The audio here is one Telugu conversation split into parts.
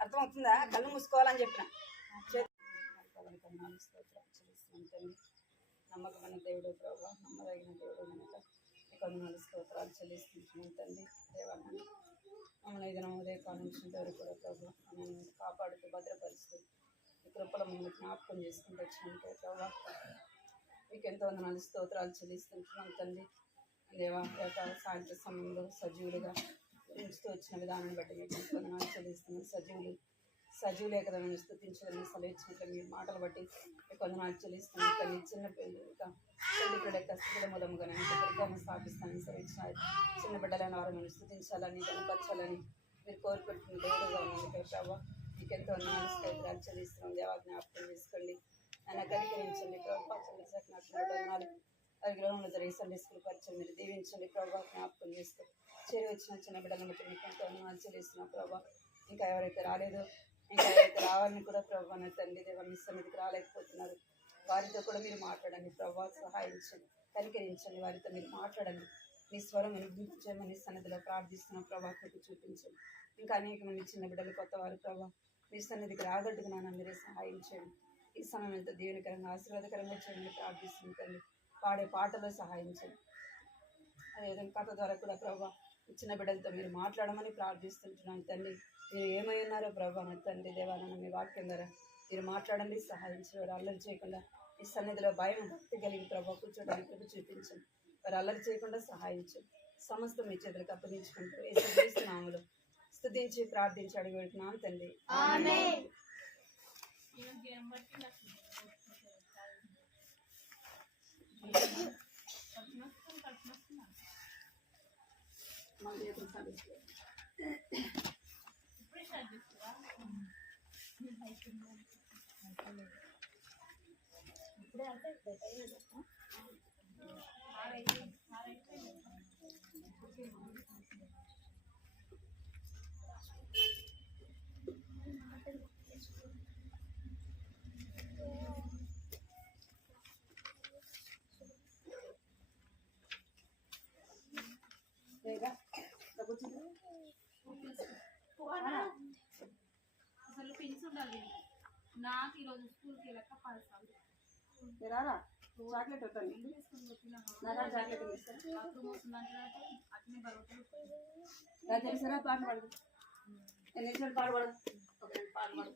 అర్థమవుతుందా? కళ్ళు మూసుకోవాలని చెప్పిన. నమ్మకమైన దేవుడు ప్రభావ, నమ్మదగిన దేవుడు కనుక కొందనాలు స్తోత్రాలు చెల్లిస్తున్నాం తండ్రి. దేవాన్ని మమ్మల్ని ఐదు ఉదయకాలం నుంచి ఇంతవరకు కూడా ప్రభావ మమ్మల్ని కాపాడుతూ భద్రపరుస్తూ ఈ కృపలో మమ్మల్ని జ్ఞాపకం చేసుకుంటూ వచ్చినందుకే ప్రభావ మీకు ఎంతో వందనాలు స్తోత్రాలు చెల్లిస్తుంటున్నాం తండ్రి. దేవా సాయంత్రం సమయంలో సజీవులుగా ఉంచుతూ వచ్చిన విధానాన్ని బట్టి మీకు ఎంతో వందనాలు చెల్లిస్తున్నాం. సజీవులే కదా మేము స్తుతించాలని సెలవిచ్చినట్లు మీ మాటలు బట్టి మీకు వందనాలు చెల్లిస్తున్నాం తల్లి. చిన్న బిడ్డ స్థితుల మూలముగా దుర్గమ్మ స్థాపిస్తానని సెలవిచ్చిన చిన్న బిడ్డలైన వారు మేము స్తుతించాలని కనపరచాలని మీరు కోరుకుంటున్న దేవుడుగా ఉన్నది ప్రభావ మీకు ఎంతో వందనాలు స్తోత్రాలు చెల్లిస్తున్నాం. దేవా జ్ఞాపకం చేసుకోండి, ఆయన కనికరించండి ప్రభావ. చంద్రశేఖర్ గృహంలో జరిగే సండే స్కూల్ పరిచయం మీరు దీవించండి ప్రభావ. జ్ఞాపకం చేసుకోండి. చేరి వచ్చిన చిన్న బిడ్డలను బట్టి మీకు ఎంతో వందనాలు చెల్లిస్తున్నాం ప్రభావ. ఇంకా ఎవరైతే రాలేదో ఇంకా ఎవరైతే రావాలని కూడా ప్రభావ నా తండ్రి దేవ మీ సన్నిధికి రాలేకపోతున్నారు, వారితో కూడా మీరు మాట్లాడండి ప్రభావ. సహాయించండి, కనికరించండి, వారితో మీరు మాట్లాడండి. మీ స్వరం వినిపించమని సన్నిధిలో ప్రార్థిస్తున్నాం ప్రభావ. మీకు చూపించండి. ఇంకా అనేక మంది చిన్న బిడ్డలు కొత్త వారు ప్రభావ మీ సన్నిధికి రాగట్టుకు నాన్న మీరే సహాయించండి. ఈ సమయం ఎంతో దీవెనకరంగా ఆశీర్వాదకరంగా చేయండి ప్రార్థిస్తుంది తండ్రి. పాడే పాటలో సహాయించండి. అదేవిధంగా కథ ద్వారా కూడా ప్రభావ చిన్న బిడ్డలతో మీరు మాట్లాడమని ప్రార్థిస్తుంటున్నాను తండ్రి. మీరు ఏమై ఉన్నారో ప్రభావ నా తండ్రి దేవాలన్న మీ వాక్యం ద్వారా మీరు మాట్లాడండి, సహాయించండి. వారు అల్లరి చేయకుండా ఈ సన్నిధిలో భయం భక్తి కలిగి ప్రభావ కూర్చోడానికి కృప చూపించండి. వారు అల్లరి చేయకుండా సహాయించండి. సమస్తం మీ చేతులకు అప్పగించుకుంటూ యేసు నామములో స్తుతించి ప్రార్థించి అడిగి పెడుతున్నాను తండ్రి. ఆమేన్. అసలు పెన్స్ ఉండాలి నాకు ఈరోజు స్కూల్కి వెళ్ళక 10 సార్లు చాక్లెట్ చాక్లెట్ అట్నే బరువు తెలిసారా? పాట పాడదు, ఎన్ని పాట పడదు, పాట పడదు.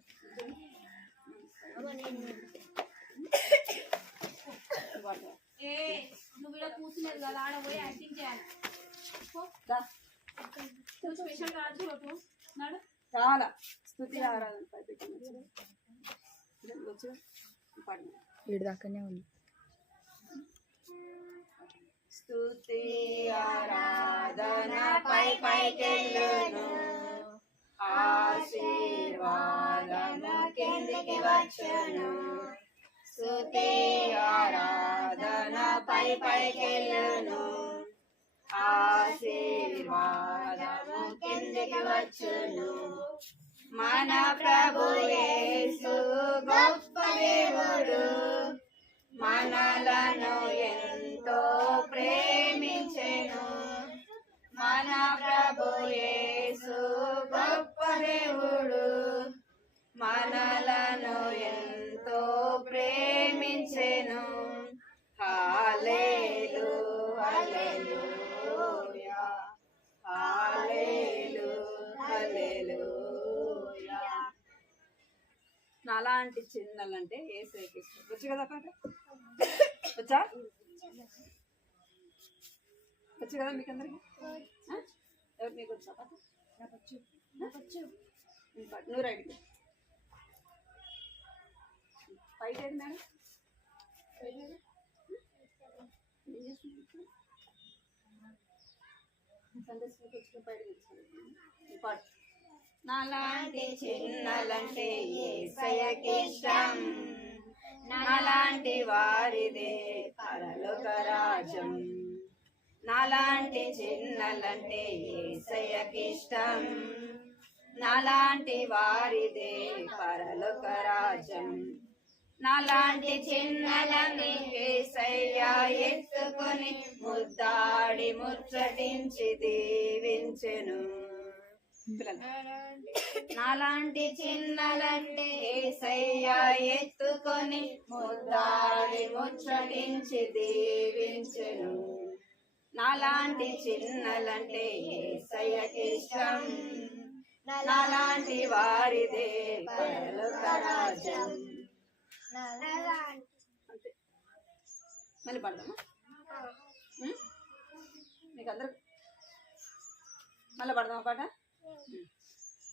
నువ్వు ఇలా కూర్చునేది కదా, ఆడ పోయి యాక్టింగ్ చేయాలి. స్పెషల్ రాజు నాడు చాలా స్తుతి ఆరాధన వీడి దాకానే ఉంది. స్తుతి ఆరాధన పైకెళ్ళును, ఆశీర్వాదము కిందికి వచ్చును. స్తుతి ఆరాధన పైకెళ్ళును, ఆశీర్వాదము కిందికి వచ్చును. మన ప్రభు యేసు గొప్ప దేవుడు, మనలను ఎంతో ప్రేమించెను. మన ప్రభు యేసు గొప్ప దేవుడు, మనలను ఎంతో ప్రేమించెను. హల్లెలూయా హల్లెలూయా హల్లెలూయా. నాలాంటి చిన్నలంటే యేసుకి ఇష్టం. వచ్చు కదా పాట? వచ్చా? వచ్చు కదా మీకందరికి? ఎవరు మీకు వచ్చా పాట? నువ్వు రైట్ ఫైట్ ఏది మేడం? నాలాంటి చిన్నలంటే యేసయ్యకి ఇష్టం, నాలాంటి వారిదే పరలోక రాజ్యం. నాలాంటి చిన్నలంటే యేసయ్యకి ఇష్టం, నాలాంటి వారిదే పరలోక రాజ్యం. నాలాంటి చిన్నలని యేసయ్య ఎత్తుకొని ముద్దాడి ముచ్చటించి దీవించి దీవించెను. నాలాంటి చిన్నలంటే యేసయ్య ఎత్తుకొని ముద్దాడి ముచ్చటించి దీవించెను. నాలాంటి చిన్నలంటే యేసయ్యకి ఇష్టం. నాలాంటి వారిదే పరలోక రాజ్యం. మళ్ళీ పడదామా? మీకు అందరు మళ్ళీ పడదామా పాట?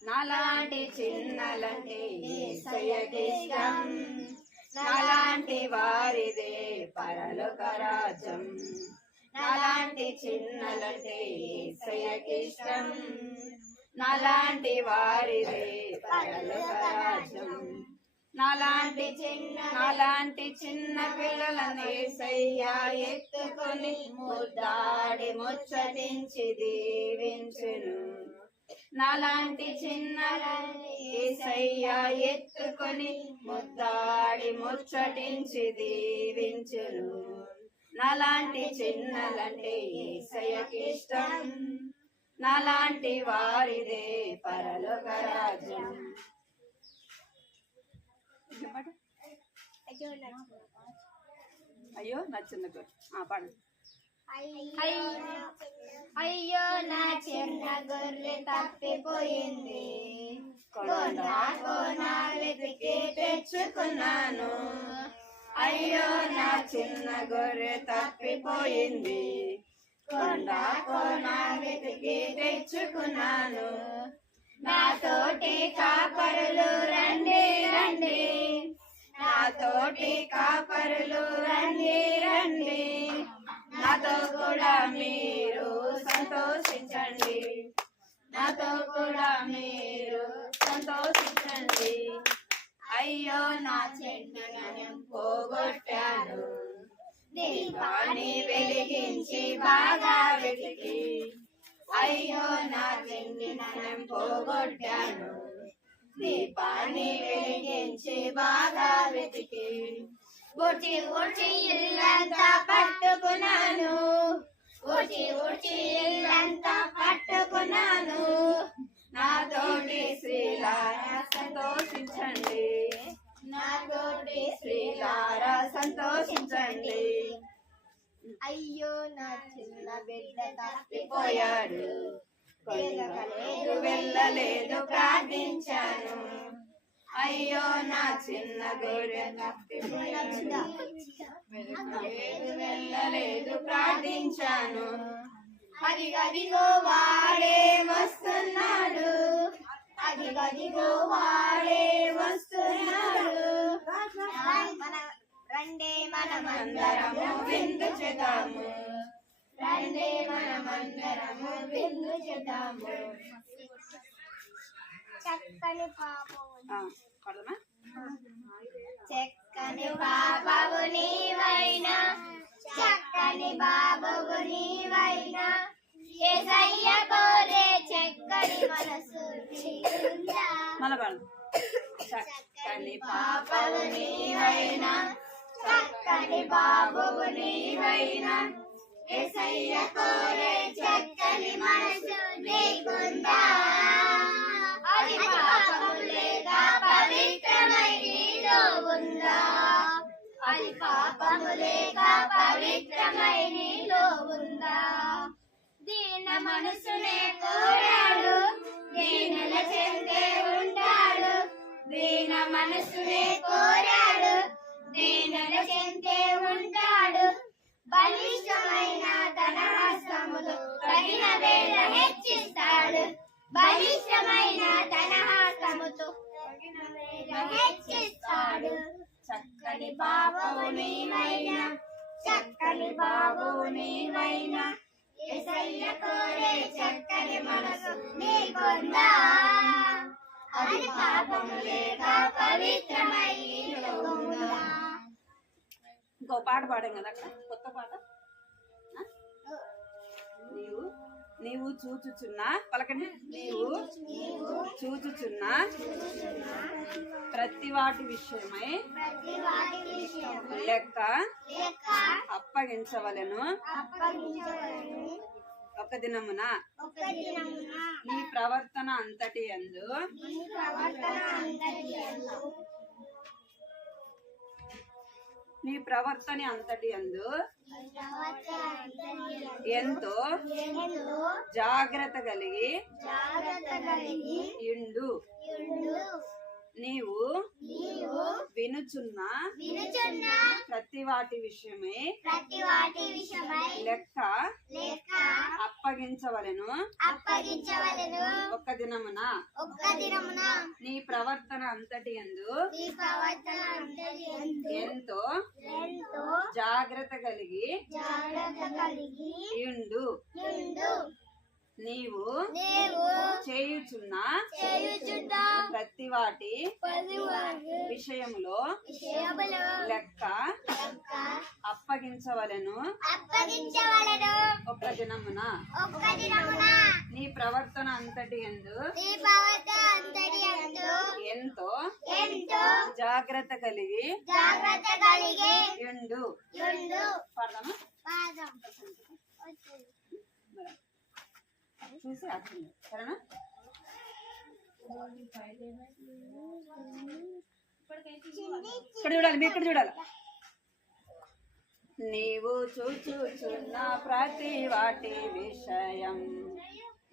నాలాంటి చిన్నలంటే యేసయ్యకి ఇష్టం. నాలాంటి వారిదే పరలోక రాజ్యం. నాలాంటి చిన్నలంటే యేసయ్యకి ఇష్టం. నాలాంటి వారిదే పరలోక రాజ్యం. నాలాంటి చిన్న పిల్లలను యేసయ్య ఎత్తుకొని ముద్దాడి ముచ్చటించి దీవించెను. నాలాంటి చిన్నలని యేసయ్య ఎత్తుకొని ముద్దాడి ముచ్చటించి దీవించెను. నాలాంటి చిన్నలంటే యేసయ్యకి ఇష్టం. నాలాంటి వారిదే పరలోక రాజ్యం. అయ్యో నా చిన్న పాడు. అయ్యో నా చిన్న గొర్రె తప్పిపోయింది, కొన వెతికి తెచ్చుకున్నాను. అయ్యో నా చిన్న గొర్రె తప్పిపోయింది, కొన వెతికి తెచ్చుకున్నాను. నాతోటి కాపరులు రండి రండి, నాతోటి కాపరులు రండి రండి, నాతో కూడా మీరు సంతోషించండి, నాతో కూడా మీరు సంతోషించండి. అయ్యో నా చెడ్డగనం పోగొట్టాను, దీపాన్ని వెలిగించి బాగా వెతికి. అయ్యో నా చెడ్డగనం పోగొట్టాను, దీపాన్ని వెలిగించి బాగా వెతికి. ఊడ్చి ఊడ్చి ఇల్లంతా పట్టుకున్నాను, ఊడ్చి ఊడ్చి ఇల్లంతా పట్టుకున్నాను. నాతోటి స్త్రీలారా సంతోషించండి, నాతోటి స్త్రీలారా సంతోషించండి. అయ్యో నా చిన్న బిడ్డ తప్పిపోయాడు, కొనగలేదు వెళ్ళలేదు ప్రార్థించాను. అయ్యో నా చిన్న గొర్రె తప్పిపోయాడు, వెళ్ళలేదు ప్రార్థించాను. అదిగదిగో వాడే వస్తున్నాడు, అదిగదిగో వాడే వస్తున్నాడు. రండే మనమందరము విందు చేద్దాము, రండే మనమందరము విందు చేద్దాము. చక్కని పాపము, పడమా? చక్కని పాపవు నీవైనా, చక్కని బాబువు నీవైనా, యేసయ్య కోరే చక్కని మనసు నీకుందా. చక్కని పాపవు నీవైనా, చక్కని బాబువు నీవైనా, యేసయ్య కోరే చక్కని మనసు నీకుందా. అది పాపము లేక పవిత్రమై నీలో ఉందా, అది పాపము లేక పవిత్రమై నీలో ఉందా. దీన మనసునే కోరాడు, దీనుల చెందే ఉంటాడు, దీన మనసునే కోరాడు, దీనుల చెందే ఉంటాడు. బలిష్టమైన తన హస్తముతో తగిన వేళ హెచ్చిస్తాడు, బలిష్టమైన తన హస్తముతో తగిన వేళ హెచ్చిస్తాడు. చక్కని బాబువు నీవైనా, చక్కని బాబువు నీవైనా, యేసయ్య కోరే చక్కని మనసు నీకుందా. అది పాపము లేక పవిత్రమై నీలో ఉందా. ఇంకో పాట పాడాం కదా అక్కడ, కొత్త పాట. నీవు నీవు చూచుచున్నా, పలకండి. నీవు చూచుచున్నా ప్రతి వాటి విషయమై ప్రతి వాటి విషయము లెక్క లెక్క అప్పగించవలెను అప్పగించవలెను. ఒక దినమున ఒక దినమున ప్రవర్తన అంతటి యందు నీ ప్రవర్తన అంతటి యందు ఎంతో జాగ్రత్త కలిగి ఇండు. నీవు వినుచున్న ప్రతి వాటి విషయమై లెక్క అప్పగించవలెను. ఒక్క దినమున నీ ప్రవర్తన అంతటి యందు ఎంతో జాగ్రత్త కలిగి ఇండు. నీవు చేయుచున్న ప్రతి వాటి విషయములో లెక్క అప్పగించవలెను. ఒక్క దినమున నీ ప్రవర్తన అంతటి యందు ఎంతో జాగ్రత్త కలిగి ఉండు. పాడదామా? చూసి అర్థం సరేనా? ఇక్కడ చూడాలి, మీరు ఇక్కడ చూడాలి. నీవు చూచుచున్న ప్రతి వాటి విషయం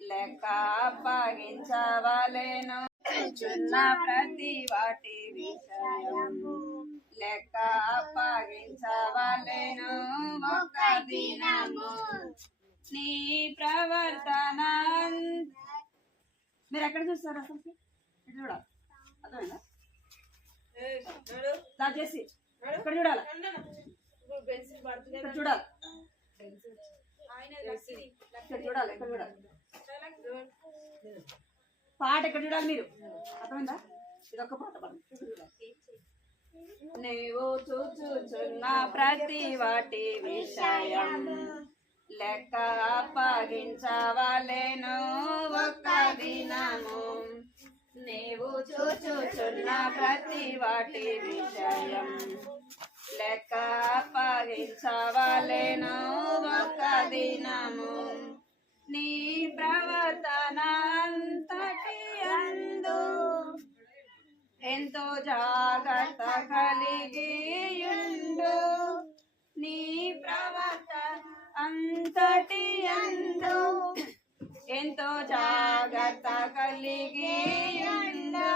లెక్క అప్పగించవలెను. చూచున్న ప్రతి వాటి విషయం లెక్క అప్పగించవలెను. ఒక దినము నీ ప్రవర్తన. మీరు ఎక్కడ చూస్తారు అసలు? చూడాలి, అర్థమైందా? చేసి ఇక్కడ చూడాలి, ఇక్కడ చూడాలి, ఇక్కడ చూడాలి, ఇక్కడ చూడాలి. పాట ఎక్కడ చూడాలి మీరు? అర్థమైందా? ఇదొక్క పాట పాడండి. నీవు చూచుచున్న ప్రతి వాటి విషయం లెక్క అప్పగించవలెను. ఒక్క దినము నీవు చూచుచున్న ప్రతి వాటి విషయం లెక్క అప్పగించవలెను. ఒక్క దినము నీ ప్రవర్తన అంతటి యందు ఎంతో జాగ్రత్త కలిగి ఉండు. నీ ప్రవర్తన అంతటి యందు ఎంతో జాగ్రత్త కలిగి ఉండు.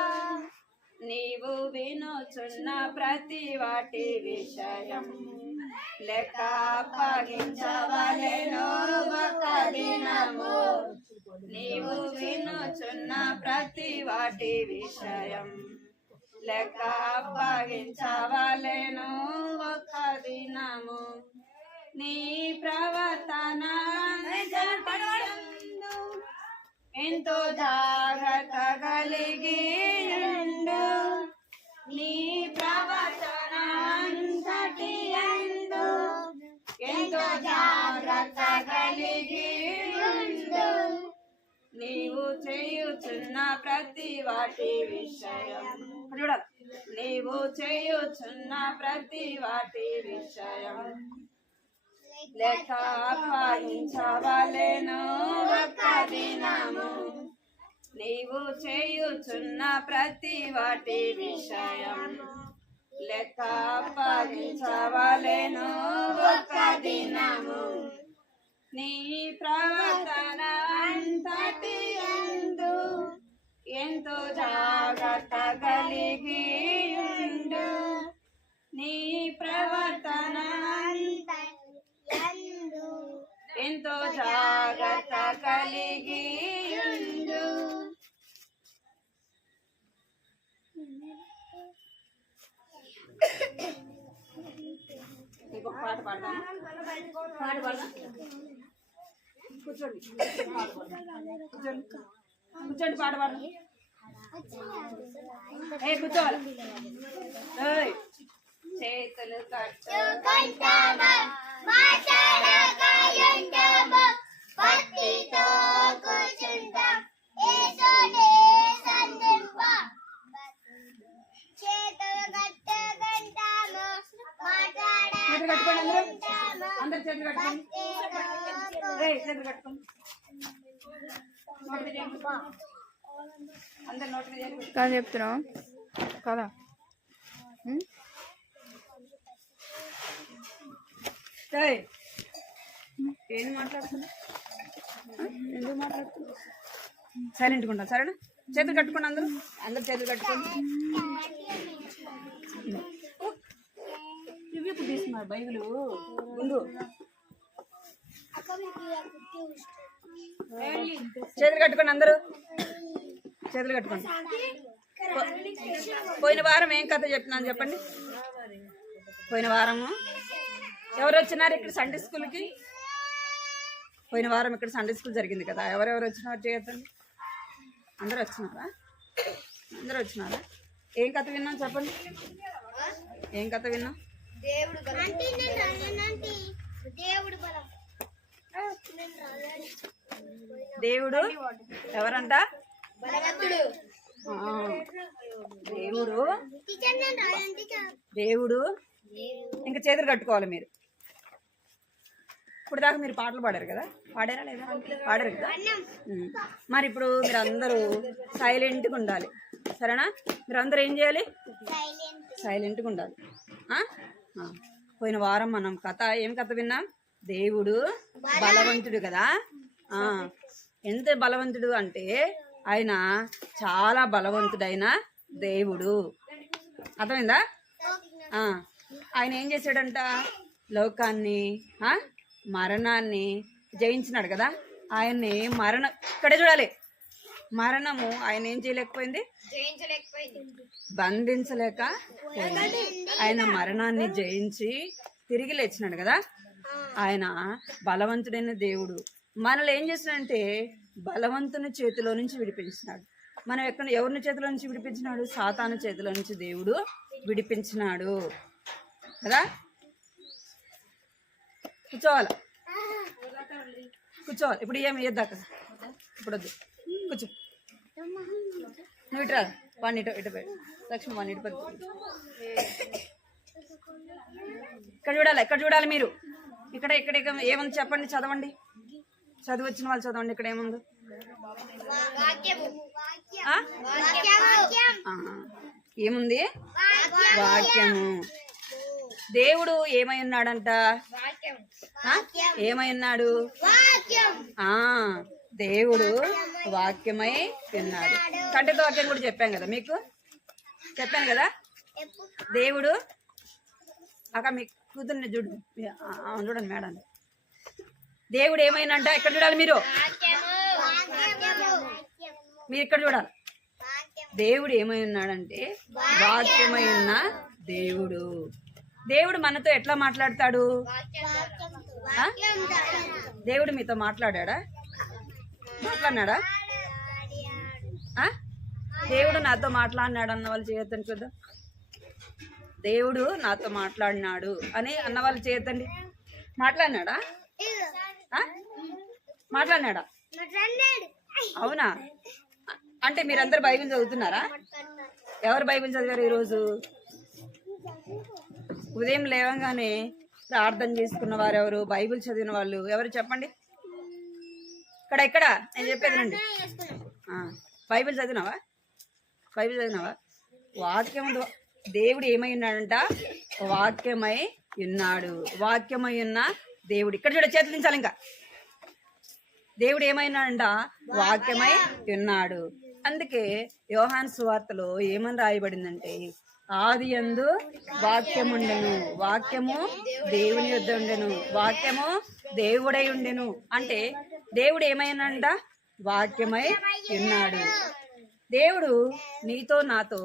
నీవు వినుచున్న ప్రతి వాటి విషయం లెక్క అప్పగించవలెను. ఒక దినము నీవు వినుచున్న ప్రతి వాటి విషయం లెక్క అప్పగించవలెను. ఒక దినము నీ ప్రవర్తన ఎంతో జాగ్రత్త కలిగి ఉండు. నీ ప్రవర్తన అంతటి యందు ఎంతో జాగ్రత్త కలిగి ఉండు. నీవు చేయుచున్న ప్రతి వాటి విషయం చూడాలి. నీవు చేయుచున్న ప్రతి వాటి విషయం లెక్క అప్పగించవలెను. ఒక దినము నీవు చేయుచున్న ప్రతి వాటి విషయం లెక్క అప్పగించవలెను. ఒక దినము నీ ప్రవర్తన అంతటి యందు ఎంతో జాగ్రత్త కలిగి ఉండు. నీ ప్రవర్తన ఎంతో జాగ్రత్త కలిగి ఉండు. ఇంకొక పాట పాడదాం. పాట పాడదాం. కూర్చోండి, కూర్చోండి, కూర్చోండి, పాట పాడదాం. కూర్చోవాలి. చేతులు కట్టుకుంటామా భక్తితో కూర్చుంటాం యేసునే సంధింప. చేతులు కట్టుకుంటాము మాట్లాడుకుంటాము. అందరు చేతులు కట్టుకోండి, చేతులు కట్టుకోండి. నోటి మీద ఏం అందరు నోటి మీద ఏం కదా చెప్తున్నావు కదా ఏం మాట్లాడుతున్నా ఎందుకు మాట్లాడుతున్నా సైలెంట్గా ఉంటాను సరేనా చేతులు కట్టుకోండి అందరూ చేతులు కట్టుకోండి రివ్యూకి తీసుకున్నారు బైబిల్ ముందు చేతులు కట్టుకోండి అందరూ చేతులు కట్టుకోండి పోయిన వారం ఏం కథ చెప్తున్నాను చెప్పండి పోయిన వారము ఎవరు వచ్చినారు ఇక్కడ సండే స్కూల్కి పోయిన వారం ఇక్కడ సండే స్కూల్ జరిగింది కదా ఎవరెవరు వచ్చినారు చేయొద్దండి అందరూ వచ్చినారా ఏం కథ విన్నాం చెప్పండి ఏం కథ విన్నాం దేవుడు ఎవరంట దేవుడు ఇంకా చేతులు కట్టుకోవాలి మీరు ఇప్పుడు దాకా మీరు పాటలు పాడారు కదా పాడారా లేదా పాడారు కదా మరి ఇప్పుడు మీరు అందరూ సైలెంట్గా ఉండాలి సరేనా మీరు అందరూ ఏం చేయాలి సైలెంట్గా ఉండాలి పోయిన వారం మనం ఏం కథ విన్నాం దేవుడు బలవంతుడు కదా ఎంత బలవంతుడు అంటే ఆయన చాలా బలవంతుడైన దేవుడు అర్థమైందా ఆయన ఏం చేశాడంట లోకాన్ని మరణాన్ని జయించినాడు కదా ఆయన్ని ఇక్కడే చూడాలి మరణము ఆయన ఏం చేయలేకపోయింది బంధించలేక ఆయన మరణాన్ని జయించి తిరిగి లేచినాడు కదా ఆయన బలవంతుడైన దేవుడు మనల్ని ఏం చేసినాడంటే బలవంతుని చేతిలో నుంచి విడిపించినాడు మనం ఎవరిని చేతిలో నుంచి విడిపించినాడు సాతాను చేతిలో నుంచి దేవుడు విడిపించినాడు కదా కూర్చోవాలి ఇప్పుడు ఏమి వేద్దాక ఇప్పుడు వద్దు కూర్చో నువ్వు ఇటు రా వాడిని ఇటు పెట్టు లక్ష్మి వాడిని ఇటు పెట్టు ఇక్కడ చూడాలి మీరు ఇక్కడ ఏముంది చెప్పండి చదవండి చదివి వచ్చిన వాళ్ళు చదవండి ఇక్కడ ఏముంది ఏముంది వాక్యము దేవుడు ఏమై ఉన్నాడంట ఏమై ఉన్నాడు దేవుడు వాక్యమై ఉన్నాడు కంటితో వాక్యం కూడా చెప్పాను కదా మీకు చెప్పాను కదా దేవుడు అక్క మీ కూతుర్ని చూడండి మేడం దేవుడు ఏమైందంట ఎక్కడ చూడాలి మీరు ఇక్కడ చూడాలి దేవుడు ఏమై ఉన్నాడంటే వాక్యమై ఉన్న దేవుడు మనతో ఎట్లా మాట్లాడతాడు దేవుడు మీతో మాట్లాడాడా దేవుడు నాతో మాట్లాడినాడు అన్న వాళ్ళు చేయొద్దండి చూద్దాం దేవుడు నాతో మాట్లాడినాడు అని అన్న వాళ్ళు చేయొద్దండి మాట్లాడినాడా అవునా అంటే మీరందరు బైబిల్ చదువుతున్నారా ఎవరు బైబిల్ చదివారు ఈరోజు ఉదయం లేవగానే ప్రార్థన చేసుకున్న వారు ఎవరు బైబిల్ చదివిన వాళ్ళు ఎవరు చెప్పండి ఇక్కడ నేను చెప్పేది రండి బైబిల్ చదివినావా వాక్యం దేవుడు ఏమై ఉన్నాడంట వాక్యమై ఉన్నాడు వాక్యమై ఉన్న దేవుడు ఇక్కడ చూడ చేతులు దించాలి ఇంకా దేవుడు ఏమైనాడంట వాక్యమై ఉన్నాడు అందుకే యోహాను సువార్తలో ఏమని రాయబడిందంటే ఆదియందు వాక్యముండెను వాక్యము దేవుని యొద్ద ఉండెను వాక్యము దేవుడై ఉండెను అంటే దేవుడు ఏమైనాడంట వాక్యమై ఉన్నాడు దేవుడు నీతో నాతో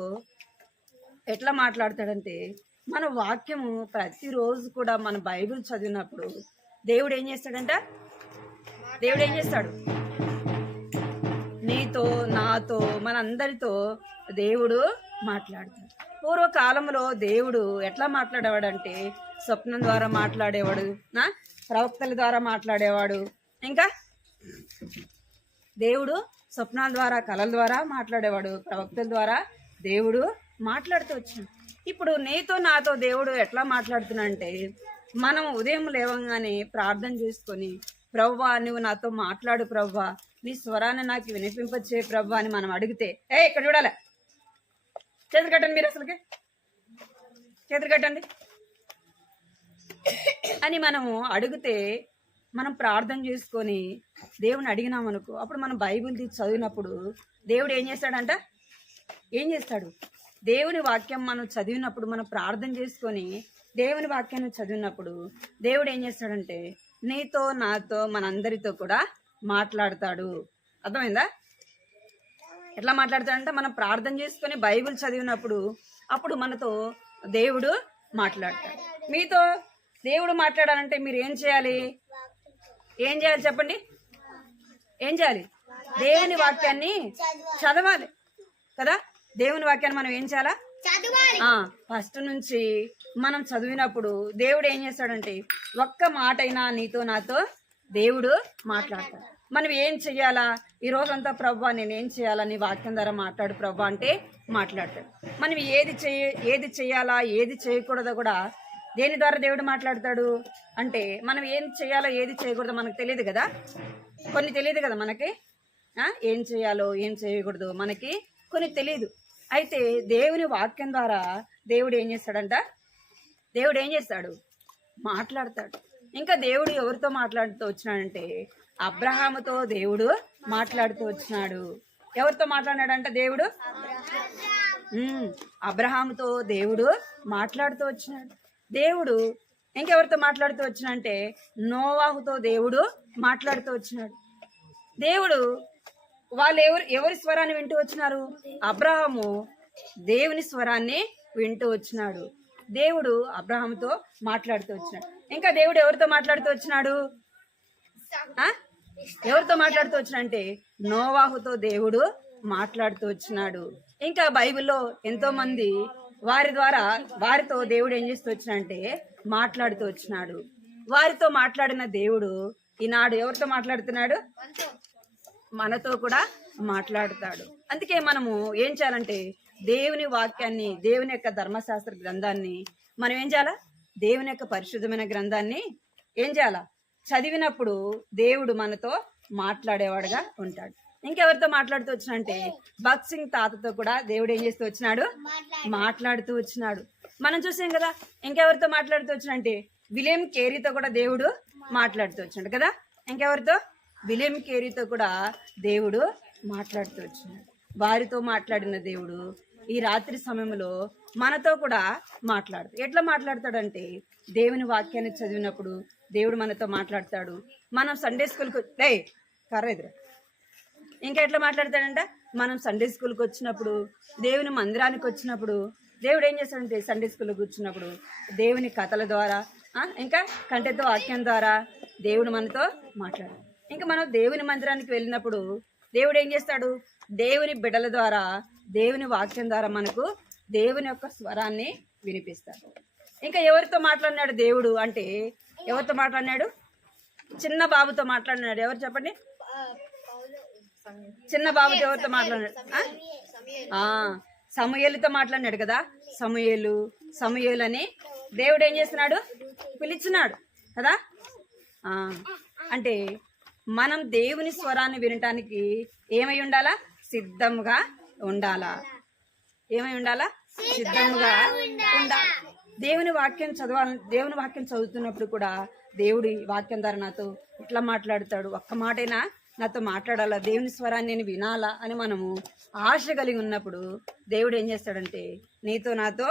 ఎట్లా మాట్లాడతాడంటే మన వాక్యము ప్రతిరోజు కూడా మన బైబిల్ చదివినప్పుడు దేవుడు ఏం చేస్తాడంట నీతో నాతో మనందరితో దేవుడు మాట్లాడతాడు పూర్వకాలంలో దేవుడు ఎట్లా మాట్లాడేవాడంటే స్వప్నం ద్వారా మాట్లాడేవాడు ప్రవక్తల ద్వారా మాట్లాడేవాడు ఇంకా దేవుడు స్వప్నాల ద్వారా కళల ద్వారా మాట్లాడేవాడు ప్రవక్తల ద్వారా దేవుడు మాట్లాడుతూ వచ్చాడు ఇప్పుడు నీతో నాతో దేవుడు ఎట్లా మాట్లాడుతున్నాడంటే మనం ఉదయం లేవగానే ప్రార్థన చేసుకొని ప్రవ్వా నువ్వు నాతో మాట్లాడు ప్రవ్వా నీ స్వరాన్ని నాకు వినిపింపచ్చే ప్రభు అని మనం అడిగితే, ఇక్కడ చూడాలి, చేతులు కట్టండి, మీరు అసలుకి చేతులు కట్టండి అని మనము అడిగితే, మనం ప్రార్థన చేసుకొని దేవుని అడిగినామనుకో, అప్పుడు మనం బైబిల్ తీసి చదివినప్పుడు దేవుడు ఏం చేస్తాడంట, ఏం చేస్తాడు, దేవుని వాక్యం మనం చదివినప్పుడు, మనం ప్రార్థన చేసుకొని దేవుని వాక్యాన్ని చదివినప్పుడు దేవుడు ఏం చేస్తాడంటే నీతో నాతో మనందరితో కూడా మాట్లాడతాడు. అర్థమైందా? ఎట్లా మాట్లాడతాడంటే, మనం ప్రార్థన చేసుకొని బైబిల్ చదివినప్పుడు అప్పుడు మనతో దేవుడు మాట్లాడతాడు. మీతో దేవుడు మాట్లాడాలంటే మీరు ఏం చేయాలి? ఏం చేయాలి చెప్పండి? ఏం చేయాలి? దేవుని వాక్యాన్ని చదవాలి కదా. దేవుని వాక్యాన్ని మనం ఏం చేయాలా? ఫస్ట్ నుంచి మనం చదివినప్పుడు దేవుడు ఏం చేస్తాడంటే ఒక్క మాట అయినా నీతో నాతో దేవుడు మాట్లాడతాడు. మనం ఏం చెయ్యాలా? ఈ రోజంతా ప్రభా నేను ఏం చేయాలా, నీ వాక్యం ద్వారా మాట్లాడు ప్రభా అంటే మాట్లాడతాడు. మనం ఏది చేయాలా ఏది చేయకూడదో కూడా దేని ద్వారా దేవుడు మాట్లాడతాడు అంటే, మనం ఏం చేయాలో ఏది చేయకూడదో మనకు తెలియదు కదా, కొన్ని తెలియదు కదా మనకి. ఏం చేయాలో ఏం చేయకూడదు మనకి కొన్ని తెలియదు. అయితే దేవుని వాక్యం ద్వారా దేవుడు ఏం చేస్తాడంట, దేవుడు ఏం చేస్తాడు? మాట్లాడతాడు. ఇంకా దేవుడు ఎవరితో మాట్లాడుతూ వచ్చినాడంటే అబ్రహాముతో దేవుడు మాట్లాడుతూ వచ్చినాడు. ఎవరితో మాట్లాడాడంట దేవుడు? అబ్రహాముతో దేవుడు మాట్లాడుతూ వచ్చినాడు. దేవుడు ఇంకెవరితో మాట్లాడుతూ వచ్చినంటే నోవాహుతో దేవుడు మాట్లాడుతూ వచ్చినాడు. దేవుడు వాళ్ళు ఎవరి స్వరాన్ని వింటూ వచ్చినారు? అబ్రహాము దేవుని స్వరాన్ని వింటూ వచ్చినాడు. దేవుడు అబ్రహాముతో మాట్లాడుతూ వచ్చినాడు. ఇంకా దేవుడు ఎవరితో మాట్లాడుతూ వచ్చినాడు? ఎవరితో మాట్లాడుతూ వచ్చినంటే నోవాహుతో దేవుడు మాట్లాడుతూ వచ్చినాడు. ఇంకా బైబిల్లో ఎంతో మంది వారితో దేవుడు ఏం చేస్తూ వచ్చినంటే మాట్లాడుతూ వచ్చినాడు. వారితో మాట్లాడిన దేవుడు ఈనాడు ఎవరితో మాట్లాడుతున్నాడు? మనతో కూడా మాట్లాడుతాడు. అందుకే మనము ఏం చేయాలంటే దేవుని వాక్యాన్ని, దేవుని యొక్క ధర్మశాస్త్ర గ్రంథాన్ని మనం ఏం చేయాలా? దేవుని యొక్క పరిశుద్ధమైన గ్రంథాన్ని ఏం చేయాలా? చదివినప్పుడు దేవుడు మనతో మాట్లాడేవాడుగా ఉంటాడు. ఇంకెవరితో మాట్లాడుతూ వచ్చినంటే భగత్ సింగ్ తాతతో కూడా దేవుడు ఏం చేస్తూ వచ్చినాడు? మాట్లాడుతూ వచ్చినాడు. మనం చూసాం కదా. ఇంకెవరితో మాట్లాడుతూ వచ్చినంటే విలియం కేరీతో కూడా దేవుడు మాట్లాడుతూ వచ్చినాడు కదా. ఇంకెవరితో? విలియం కేరీతో కూడా దేవుడు మాట్లాడుతూ వచ్చినాడు. వారితో మాట్లాడిన దేవుడు ఈ రాత్రి సమయంలో మనతో కూడా మాట్లాడుతాడు. ఎట్లా మాట్లాడతాడంటే దేవుని వాక్యాన్ని చదివినప్పుడు దేవుడు మనతో మాట్లాడతాడు. మనం సండే స్కూల్కి కర్రెదురా ఇంకా ఎట్లా మాట్లాడతాడంట, మనం సండే స్కూల్కి వచ్చినప్పుడు, దేవుని మందిరానికి వచ్చినప్పుడు దేవుడు ఏం చేస్తాడంటే సండే స్కూల్కి వచ్చినప్పుడు దేవుని కథల ద్వారా ఇంకా కంటెతో వాక్యం ద్వారా దేవుడు మనతో మాట్లాడాడు. ఇంకా మనం దేవుని మందిరానికి వెళ్ళినప్పుడు దేవుడు ఏం చేస్తాడు? దేవుని బిడ్డల ద్వారా, దేవుని వాక్యం ద్వారా మనకు దేవుని యొక్క స్వరాన్ని వినిపిస్తాడు. ఇంకా ఎవరితో మాట్లాడినాడు దేవుడు అంటే, ఎవరితో మాట్లాడినాడు? చిన్న బాబుతో మాట్లాడినాడు. ఎవరు చెప్పండి? చిన్న బాబుతో ఎవరితో మాట్లాడినాడు? సమూయేలుతో మాట్లాడినాడు కదా. సమూయేలు అని దేవుడు ఏం చేస్తున్నాడు? పిలిచినాడు కదా. అంటే మనం దేవుని స్వరాన్ని వినటానికి ఏమై ఉండాలా? సిద్ధంగా ఉండాలా. ఏమై ఉండాలా? సిద్ధంగా ఉండాలి. దేవుని వాక్యం దేవుని వాక్యం చదువుతున్నప్పుడు కూడా దేవుడి వాక్యం ద్వారా నాతో ఇట్లా మాట్లాడతాడు, ఒక్క మాటైనా నాతో మాట్లాడాలా, దేవుని స్వరాన్ని నేను వినాలా అని మనము ఆశ కలిగి ఉన్నప్పుడు దేవుడు ఏం చేస్తాడంటే నీతో నాతో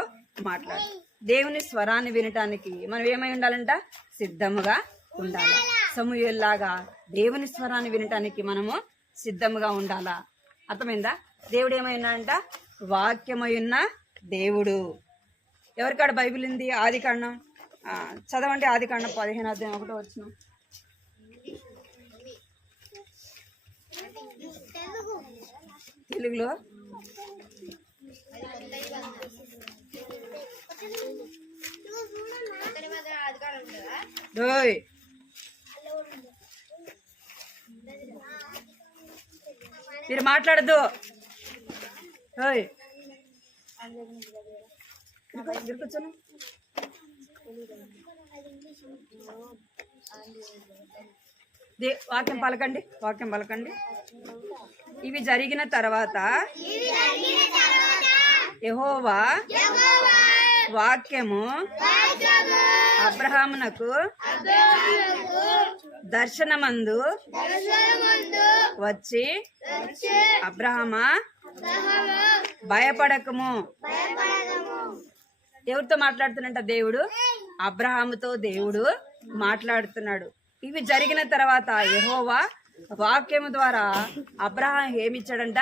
మాట్లాడు. దేవుని స్వరాన్ని వినటానికి మనం ఏమై ఉండాలంట? సిద్ధముగా ఉండాలి. సమూయేలులాగా దేవుని స్వరాన్ని వినటానికి మనము సిద్ధముగా ఉండాలా. అర్థమైందా? దేవుడు ఏమైనాడంట? వాక్యమై ఉన్న దేవుడు. ఎవరికాడ బైబిల్ ఉంది? ఆదికాండం చదవండి. ఆదికాండం 15:1 తెలుగులో. మీరు మాట్లాడద్దు. కూర్చోను. వాక్యం పలకండి, వాక్యం పలకండి. ఇవి జరిగిన తర్వాత యెహోవా వాక్యము అబ్రహామునకు దర్శనమందు వచ్చి, అబ్రహామా భయపడకము. ఎవరితో మాట్లాడుతున్నట్ట? దేవుడు అబ్రహాముతో దేవుడు మాట్లాడుతున్నాడు. ఇవి జరిగిన తర్వాత యెహోవా వాక్యము ద్వారా అబ్రహాం ఏమిచ్చాడంట?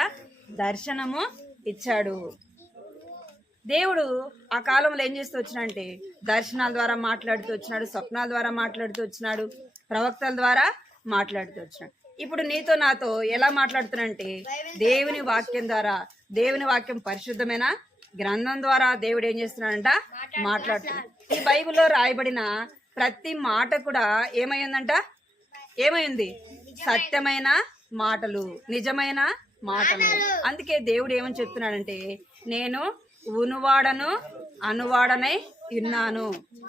దర్శనము ఇచ్చాడు. దేవుడు ఆ కాలంలో ఏం చేస్తూ వచ్చినాడంటే దర్శనాల ద్వారా మాట్లాడుతూ వచ్చినాడు, స్వప్నాల ద్వారా మాట్లాడుతూ వచ్చినాడు, ప్రవక్తల ద్వారా మాట్లాడుతూ వచ్చినాడు. ఇప్పుడు నీతో నాతో ఎలా మాట్లాడుతున్నాడంటే దేవుని వాక్యం ద్వారా. దేవుని వాక్యం పరిశుద్ధమైన గ్రంథం ద్వారా దేవుడు ఏం చేస్తున్నాడంట? మాట్లాడుతున్నాడు. ఈ బైబిల్లో రాయబడిన ప్రతి మాట కూడా ఏమైందంట? ఏమైంది? సత్యమైన మాటలు, నిజమైన మాటలు. అందుకే దేవుడు ఏమని చెప్తున్నాడంటే నేను ఉనువాడను అనువాడనై ఉన్నాను.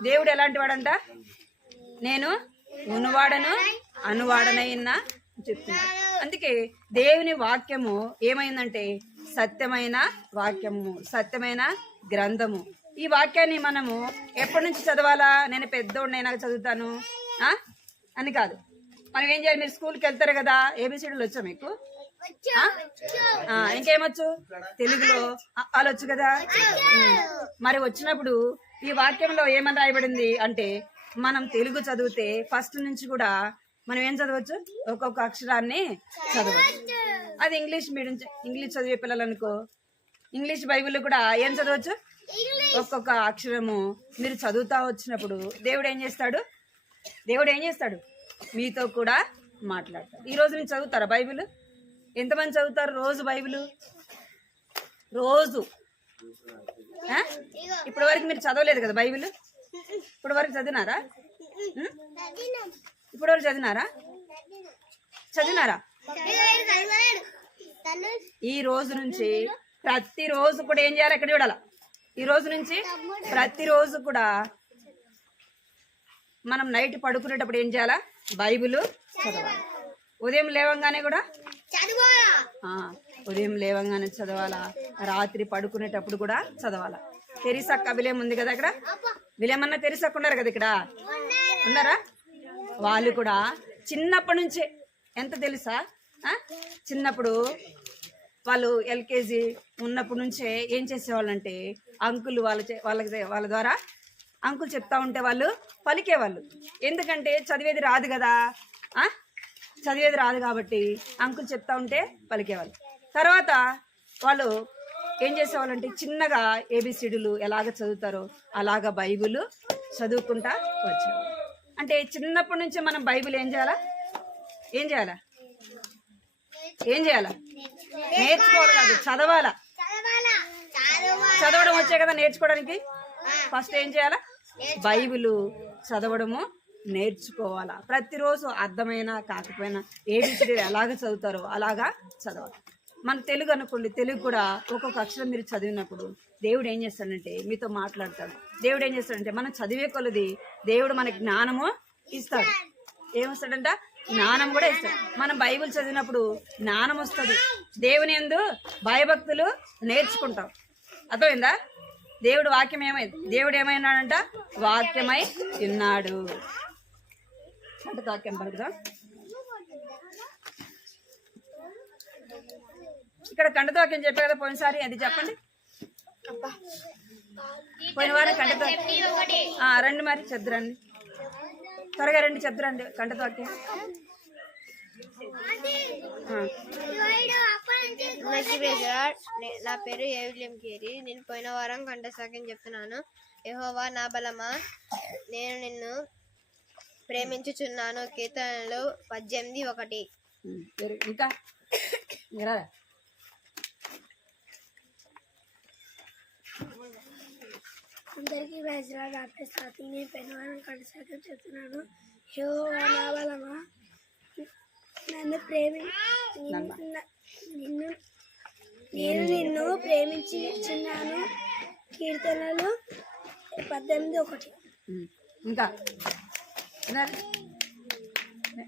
దేవుడు ఎలాంటి వాడంట? నేను ఉనువాడను అనువాడనై ఉన్నా చెప్తున్నాడు. అందుకే దేవుని వాక్యము ఏమైందంటే సత్యమైన వాక్యము, సత్యమైన గ్రంథము. ఈ వాక్యాన్ని మనము ఎప్పటి నుంచి చదవాలా? నేను పెద్దోడినైనా చదువుతాను అని కాదు. మనం ఏం చేయాలి? మీరు స్కూల్కి వెళ్తారు కదా, ఏబిసిడీలు వచ్చా మీకు? ఇంకేమొచ్చు? తెలుగులో వచ్చు కదా. మరి వచ్చినప్పుడు ఈ వాక్యంలో ఏమని రాయబడింది అంటే మనం తెలుగు చదివితే ఫస్ట్ నుంచి కూడా మనం ఏం చదవచ్చు? ఒక్కొక్క అక్షరాన్ని చదవచ్చు. అది ఇంగ్లీష్ మీడియం, ఇంగ్లీష్ చదివే పిల్లలు అనుకో, ఇంగ్లీష్ బైబిల్ కూడా ఏం చదవచ్చు? ఒక్కొక్క అక్షరము మీరు చదువుతా వచ్చినప్పుడు దేవుడు ఏం చేస్తాడు? దేవుడు ఏం చేస్తాడు? మీతో కూడా మాట్లాడతాడు. ఈ రోజు నుంచి చదువుతారా బైబిల్? ఎంతమంది చదువుతారు రోజు బైబిల్? రోజు ఇప్పటి వరకు మీరు చదవలేదు కదా బైబిల్? ఇప్పటి వరకు చదివినారా? ఇప్పటి వరకు చదివినారా? ఈ రోజు నుంచి ప్రతిరోజు కూడా ఏం చేయాలి? ఎక్కడ చూడాలా? ఈ రోజు నుంచి ప్రతిరోజు కూడా మనం నైట్ పడుకునేటప్పుడు ఏం చేయాలా? బైబిల్ చదవాలి. ఉదయం లేవంగానే కూడా ఉదయం లేవంగానే చదవాలా, రాత్రి పడుకునేటప్పుడు కూడా చదవాలా. తెరిసక్క విలేం ఉంది కదా అక్కడ, విలేమన్నా తెరిసక్క ఉన్నారు కదా ఇక్కడ, ఉన్నారా? వాళ్ళు కూడా చిన్నప్పటి నుంచే ఎంత తెలుసా? చిన్నప్పుడు వాళ్ళు ఎల్కేజీ ఉన్నప్పటి నుంచే ఏం చేసేవాళ్ళంటే అంకుల్ వాళ్ళ ద్వారా అంకుల్ చెప్తా ఉంటే వాళ్ళు పలికేవాళ్ళు. ఎందుకంటే చదివేది రాదు కదా, చదివేది రాదు కాబట్టి అంకుల్ చెప్తా ఉంటే పలికేవాళ్ళు. తర్వాత వాళ్ళు ఏం చేసేవాళ్ళంటే చిన్నగా ఏబిసిడీలు ఎలాగ చదువుతారో అలాగ బైబిల్ చదువుకుంటా వచ్చేవాళ్ళు. అంటే చిన్నప్పటి నుంచే మనం బైబిల్ ఏం చేయాలా? ఏం చేయాలా? ఏం చేయాలా? నేర్చుకోవడం కాదు, చదవాలా. చదవడం వచ్చే కదా నేర్చుకోవడానికి. ఫస్ట్ ఏం చేయాలా? బైబిల్ చదవడము నేర్చుకోవాలా. ప్రతిరోజు అర్థమైనా కాకపోయినా ఏబిసిడీలు ఎలాగ చదువుతారో అలాగా చదవాలి. మన తెలుగు అనుకోండి, తెలుగు కూడా ఒక్కొక్క అక్షరం మీరు చదివినప్పుడు దేవుడు ఏం చేస్తాడంటే మీతో మాట్లాడతాడు. దేవుడు ఏం చేస్తాడంటే మనం చదివే కొలది దేవుడు మనకి జ్ఞానము ఇస్తాడు. ఏమొస్తాడంట? జ్ఞానం కూడా ఇస్తాడు. మనం బైబిల్ చదివినప్పుడు జ్ఞానం వస్తుంది. దేవుని యందు భయభక్తులు నేర్చుకుంటాం. అర్థమైందా? దేవుడు వాక్యం దేవుడు ఏమైనాడంట? వాక్యమై ఉన్నాడు. వాక్యం పలుకుదాం. ఇక్కడ కంటతో వాక్యం చెప్పే కదా పోయినసారి, అది చెప్పండి. పోయిన వారం కంటతో రండి, మరి చెద్దరండి, త్వరగా రండి, చెద్దరండి కంటతో వాక్యం. నా పేరు ఏవిలియం కేరి. నేను పోయిన వారం కంఠసాక్ష్యం చెప్తున్నాను. యెహోవా నా బలమా, నేను నిన్ను ప్రేమించుచున్నాను. కీర్తనలు 18:1. ఇంకా అందరికీ వైద్యుల డాక్టర్ స్వాతి. నేను పోయిన వారం కంఠసాక్ష్యం చెప్తున్నాను. యెహోవా నా బలమా, నేను నిన్ను ప్రేమించుచున్నాను. కీర్తనలు 18:1. ఇంకా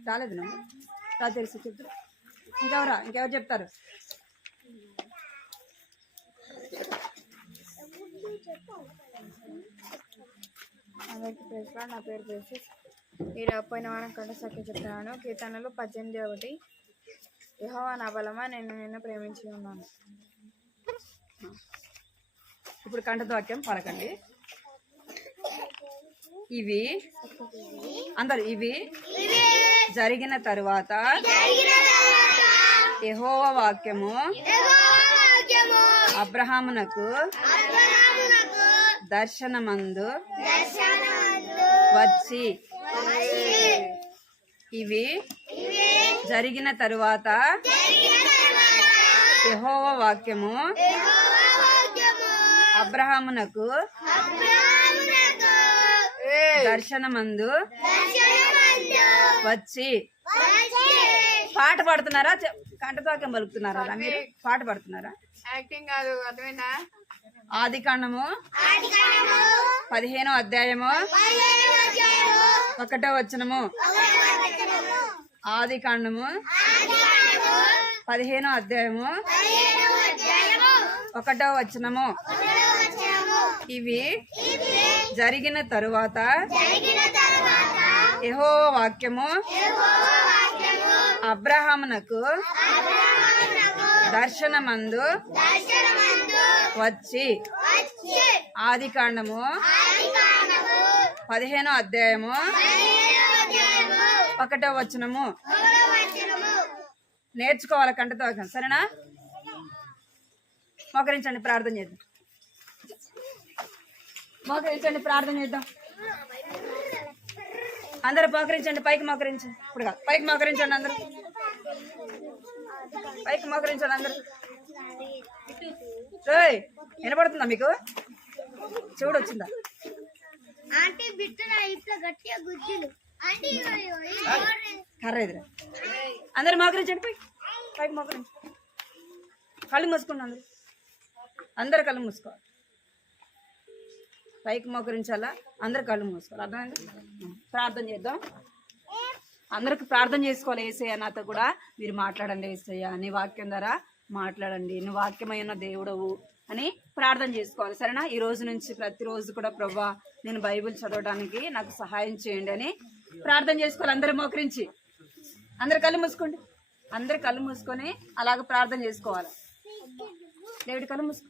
రాలేదు నువ్వు రా తెలుసు చెప్తారు ఇంకెవరు చెప్తారు? అందరికీ ప్రైజ్ లార్డ్. నా పేరు ప్రేషిత్. ఈరోజు పోయిన వారం కంటే సత్యం చెప్తున్నాను. కీర్తనలు 18:1. యెహోవా నా బలమా, నేను నిన్ను ప్రేమించి ఉన్నాను. ఇప్పుడు కంఠవాక్యం పలకండి. ఇవి అందరు ఇవి జరిగిన తరువాత యెహోవా వాక్యము అబ్రహామునకు దర్శనమందు వచ్చి, ఇవి జరిగిన తరువాత యెహోవా వాక్యము అబ్రహామునకు దర్శనమందు వచ్చి. పాట పాడుతున్నారా? కంఠవాక్యం పలుకుతున్నారా? మీరు పాట పాడుతున్నారా? యాక్టింగ్ కాదు, అర్థమైందా? ఆది కాండము 15వ అధ్యాయము 1వ వచనము. ఆది కాండము 15వ అధ్యాయము 1వ వచనము. ఇవి జరిగిన తరువాత యెహోవా వాక్యము అబ్రహామునకు దర్శనమందు వచ్చి. ఆది కాండము 15వ అధ్యాయము 1వ వచనము. నేర్చుకోవాలి కంటతో, సరేనా? మోకరించండి, ప్రార్థన చేద్దాం. మోకరించండి, ప్రార్థన చేద్దాం. అందరూ మోకరించండి, పైకి మోకరించండి. ఇప్పుడు కాదు, పైకి మోకరించండి అందరూ, పైకి మోకరించండి అందరూ. వినపడుతుందా మీకు? చెవుడు వచ్చిందా? కర్ర ఎదురా. అందరు మోకరించండి, పైకి మోకరించండి. కళ్ళు మూసుకోండి అందరు, అందరు కళ్ళు మూసుకోవాలి. పైకి మోకరించాలా, అందరు కళ్ళు మూసుకోవాలి. అర్థమైంది? ప్రార్థన చేద్దాం. అందరికి ప్రార్థన చేసుకోవాలి. యేసయ్య నాతో కూడా మీరు మాట్లాడండి. యేసయ్య నీ వాక్యం ద్వారా మాట్లాడండి, నువ్వు వాక్యమైన దేవుడవు అని ప్రార్థన చేసుకోవాలి. సరేనా? ఈ రోజు నుంచి ప్రతిరోజు కూడా ప్రభా నేను బైబిల్ చదవడానికి నాకు సహాయం చేయండి అని ప్రార్థన చేసుకోవాలి. అందరూ మోకరించి అందరు కళ్ళు మూసుకోండి. అందరు కళ్ళు మూసుకొని అలాగ ప్రార్థన చేసుకోవాలి. దేవుడి కళ్ళు మూసుకో.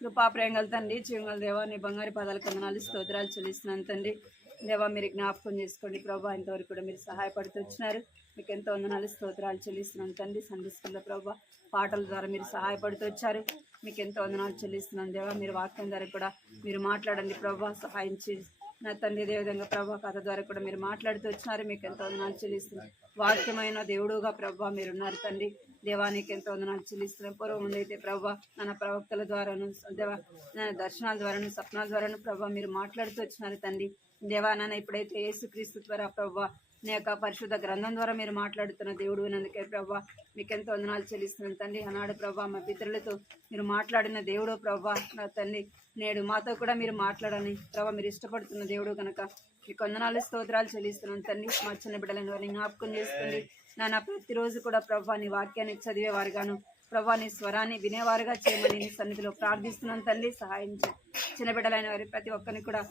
కృపా ప్రేమగల తండ్రి, జీవగల దేవా, నీ బంగారు పాదాల కొందనాలు స్తోత్రాలు చెల్లిస్తున్నాను తండ్రి. దేవా మీరు జ్ఞాపకం చేసుకోండి ప్రభా. ఇంతవరకు కూడా మీరు సహాయపడుతూ వచ్చినారు. మీకు ఎంతో వందనాలు స్తోత్రాలు చెల్లిస్తున్నాను తండ్రి. సండే స్కూల్లో ప్రభా పాటల ద్వారా మీరు సహాయపడుతూ వచ్చారు. మీకు ఎంతో వందనాలు చెల్లిస్తున్నాను దేవా. మీరు వాక్యం ద్వారా కూడా మీరు మాట్లాడండి ప్రభా, సహాయం చేసి నా తండ్రి. అదేవిధంగా ప్రభా కథ ద్వారా కూడా మీరు మాట్లాడుతూ వచ్చినారు. మీకు ఎంతో వందనాలు చెల్లిస్తున్నాను. వాక్యమైన దేవుడుగా ప్రభా మీరున్నారు తండ్రి. దేవానికి ఎంతో వందనాలు చెల్లిస్తున్నాం. పూర్వం ముందైతే ప్రభా నా ప్రవక్తల ద్వారాను దేవా నా దర్శనాల ద్వారాను స్వప్నాల ద్వారాను ప్రభా మీరు మాట్లాడుతూ వచ్చినారు తండ్రి. దేవా నాన్న ఇప్పుడైతే యేసుక్రీస్తు ద్వారా ప్రభా నీ యొక్క పరిశుద్ధ గ్రంథం ద్వారా మీరు మాట్లాడుతున్న దేవుడు వినందుకే ప్రభా మీకు ఎంతో వందనాలు చెల్లిస్తున్నాను తండ్రి. ఆనాడు ప్రభా మా పితరులతో మీరు మాట్లాడిన దేవుడు ప్రభా నా తండ్రి. నేడు మాతో కూడా మీరు మాట్లాడని ప్రభా మీరు ఇష్టపడుతున్న దేవుడు కనుక మీకు వందనాలు స్తోత్రాలు చెల్లిస్తున్నాను తండ్రి. మా చిన్న బిడ్డలను వారిని జ్ఞాపకం చేసుకోండి నాన్న. ప్రతిరోజు కూడా ప్రభా నీ వాక్యాన్ని చదివేవారుగాను ప్రభా నీ స్వరాన్ని వినేవారుగా చేయమని నీ సన్నిధిలో ప్రార్థిస్తున్నాను తండ్రి. సహాయం చిన్న బిడ్డలైన వారి ప్రతి ఒక్కరిని కూడా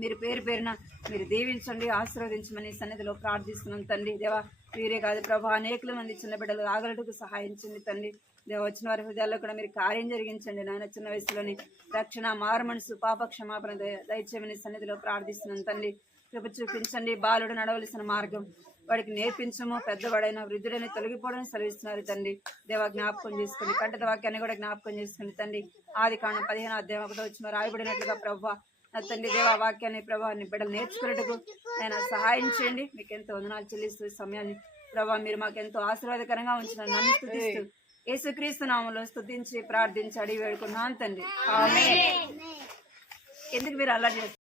మీరు పేరు పేరున మీరు దీవించండి, ఆశీర్వదించమని సన్నిధిలో ప్రార్థిస్తున్నాను తండ్రి. దేవా వీరే కాదు ప్రభా అనేకుల మంది చిన్న బిడ్డలు ఆగలటకు సహాయించండి తండ్రి. దేవ వచ్చిన వారి హృదయాల్లో కూడా మీరు కార్యం జరిగించండి నాయన. చిన్న వయసులోని రక్షణ, మారు మనసు, పాప క్షమాపణ దయచేయమని సన్నిధిలో ప్రార్థిస్తున్నాను తండ్రి. కృప చూపించండి. బాలుడు నడవలసిన మార్గం వాడికి నేర్పించము, పెద్దవాడైన వృద్ధుడని తొలగిపోవడం సెలవిస్తున్నారు తండ్రి. దేవ జ్ఞాపకం చేసుకోండి. కంటత వాక్యాన్ని కూడా జ్ఞాపకం చేసుకోండి తండ్రి. ఆది కాండం 15వ అధ్యాయం 1వ వచనం రాయబడినట్లుగా ప్రభా నా తండ్రి దేవా వాక్యాన్ని ప్రభావాన్ని బిడ్డలు నేర్చుకున్నట్టుకు నేను సహాయం చేయండి. మీకు ఎంతో వందనాలు చెల్లిస్తూ సమయాన్ని ప్రభా మీరు మాకు ఎంతో ఆశీర్వాదకరంగా ఉంచిన నన్ను స్తుతిస్తూ యేసుక్రీస్తు నామములో స్తుతించి ప్రార్థించి అడిగి వేడుకున్నాను తండ్రి. ఆమేన్. ఎందుకు మీరు అలా చేస్తారు?